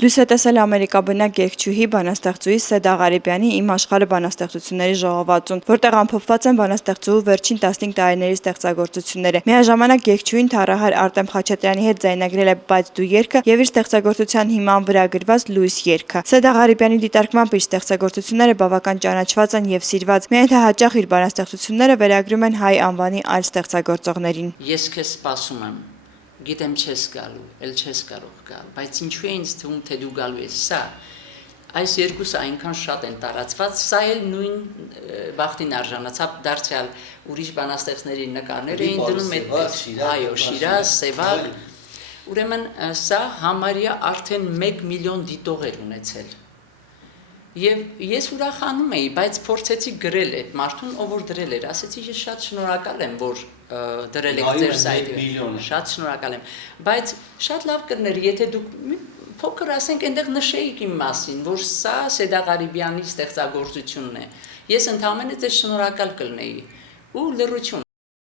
Լույս է տեսել ամերիկաբնակ երգչուհի բանաստեղծուհի Սեդա Ղարիբյանի «Իմ աշխարհը» բանաստեղծությունների ժողովածուն, որտեղ ամփոփված են բանաստեղծուհու վերջին 15 տարիների ստեղծագործությունները։ Միաժամանակ երգչուհին թառահար Արտեմ Խաչատրյանի հետ ձայնագրել է «Բայց դու» երգը եւ իր ստեղծագործության հիման վրա գրված «Լույս» երգը։ Սեդա Ղարիբյանի դիտարկմամբ իր ստեղծագործությունները բավական ճանաչված են եւ սիրված, միայն թե հաճախ իր բանաստեղծությունները վերագրում են հայ անվանի այլ ստեղծագործողներին։ Ես քեզ սպասում եմ, գիտեմ չես գալու, էլ չես կարող գալ, բայց ինչու է ինձ թվում, թե դու գալու ես։ Այս երկուսը այնքան շատ են տարածված, սա էլ նույն բախտին արժանացավ, դարձյալ ուրիշ բանաստեղծների նկարներ էին դնում այդպես, այո, Շիրազ, Սևակ, ուրեմն սա համարյա արդեն 1 միլիոն դիտող էր ունեցել։ Եվ ես ուրախանում էի, բայց փորձեցի գրել այդ մարդուն, ով որ դրել էր, ասեցի ես շատ շնորհակալ եմ, որ դրել եք ձեր սայթին, շատ շնորհակալ եմ, բայց շատ լավ կներ, եթե դուք փոքր ասենք այնտեղ նշեիք իմ մասին, որ սա Սեդա Ղարիբյանի ստեղծագործությունն է, ես ընդհանրապես ձեզ շնորհակալ կլինեի ու լրություն